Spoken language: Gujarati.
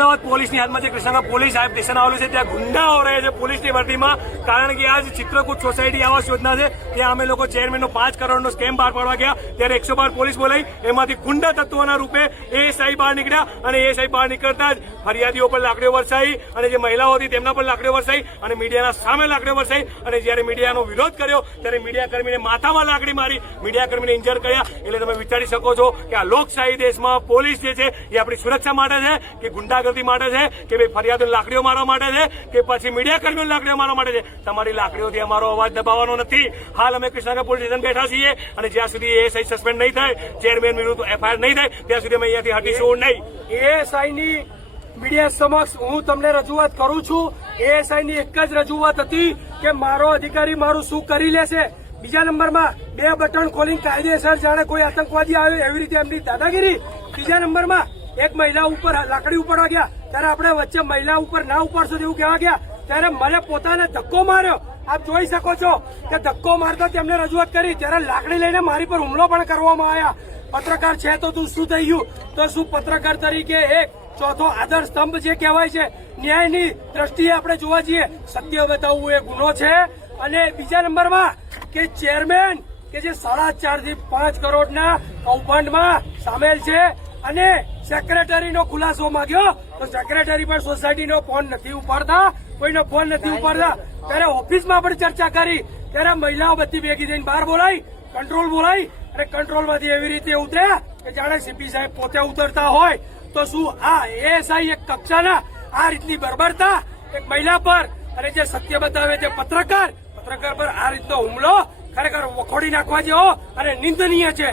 અમદાવાદ પોલીસની હાથમાં જે કૃષ્ણનગર પોલીસ સ્ટેશન આવેલું છે ત્યાં ગુંડાઓ રહે છે પોલીસની ભરતીમાં, કારણ કે આજ ચિત્રકૂટ સોસાયટી આવાસ યોજના છે ત્યાં અમે લોકો ચેરમેનનો 5 કરોડનો સ્કેમ બહાર પાડવા ગયા ત્યારે 112 પોલીસ બોલાવી, એમાંથી ગુંડા તત્વોના રૂપે એએસઆઈ બહાર નીકળ્યા અને એએસઆઈ બહાર નીકળતા જ ફરિયાદીઓ પર લાકડીઓ વરસાઈ અને જે મહિલાઓ હતી તેમના પર લાકડીઓ વરસાઈ અને મીડિયાના સામે લાકડીઓ વરસાઈ અને જયારે મીડિયાનો વિરોધ કર્યો ત્યારે મીડિયાકર્મીને માથામાં લાકડી મારી, મીડિયાકર્મીને ઇન્જર કર્યા. એટલે તમે વિચારી શકો છો કે આ લોકશાહી દેશમાં પોલીસ જે છે એ આપણી સુરક્ષા માટે છે કે ગુંડાગર્દી માટે છે કે ભાઈ ફરિયાદોને લાકડીઓ મારવા માટે છે કે પછી મીડિયાકર્મીઓને લાકડીઓ મારવા માટે છે. તમારી લાકડીઓથી અમારો અવાજ દબાવવાનો નથી. હાલ અમે કૃષ્ણનગર પોલીસ સ્ટેશન બેઠા છીએ અને જ્યાં સુધી એએસઆઈ સસ્પેન્ડ નહીં થાય, ચેરમેન વિરુદ્ધ એફઆઈઆર નહીં થાય ત્યાં સુધી અમે અહીંયાથી હટીશું નહીં. એએસઆઈની મીડિયા સમક્ષ હું તમને રજૂઆત કરું છું. એએસઆઈની એક જ રજૂઆત હતી કે મારો અધિકારી મારું શું કરી લેશે. બીજા નંબરમાં 2 બટન ખોલીને કાયદેસર જાણે કોઈ આતંકવાદી આવ્યો એવી રીતે એમની દાદાગીરી. ત્રીજા નંબરમાં એક મહિલા ઉપર લાકડી ઉપાડવા ગયા ત્યારે આપણે વચ્ચે મહિલા ઉપર ના ઉપાડશો તેવું કહેવા ગયા ત્યારે મને પોતાને ધક્કો માર્યો. આપ જોઈ શકો છો કે ધક્કો મારતા તેમને રજૂઆત કરી ત્યારે લાકડી લઈને મારી પર હુમલો પણ કરવામાં આવ્યા. પત્રકાર છે તો તું શું થઈ ગયું? તો શું પત્રકાર તરીકે એક ચોથો આધાર સ્તંભ જે કહેવાય છે ન્યાયની દ્રષ્ટિએ આપણે જોવા જઈએ સત્ય બતાવવું એ ગુનો છે. અને બીજા નંબરમાં કે ચેરમેન કે જે 4.5 થી 5 કરોડના કૌભાંડમાં સામેલ છે અને સેક્રેટરીનો ખુલાસો માંગ્યો તો સેક્રેટરી પણ સોસાયટીનો ફોન નથી ઉપાડતા, કોઈનો ફોન નથી ઉપાડતા. ત્યારે ઓફિસમાં પણ ચર્ચા કરી ત્યારે મહિલાઓ બધી ભેગી થઈને બહાર બોલાઈ, કંટ્રોલ બોલાઈ અને કંટ્રોલમાંથી એવી રીતે ઉતર્યા કે જાણે સીપી સાહેબ પોતે ઉતરતા હોય. તો શું આ એએસઆઈ એક કક્ષાના આ રીતની બર્બરતા એક મહિલા પર અને જે સત્ય બતાવે તે પત્રકાર પર આ રીતનો હુમલો ખરેખર વખોડી નાખવા જેવો અને નિંદનીય છે.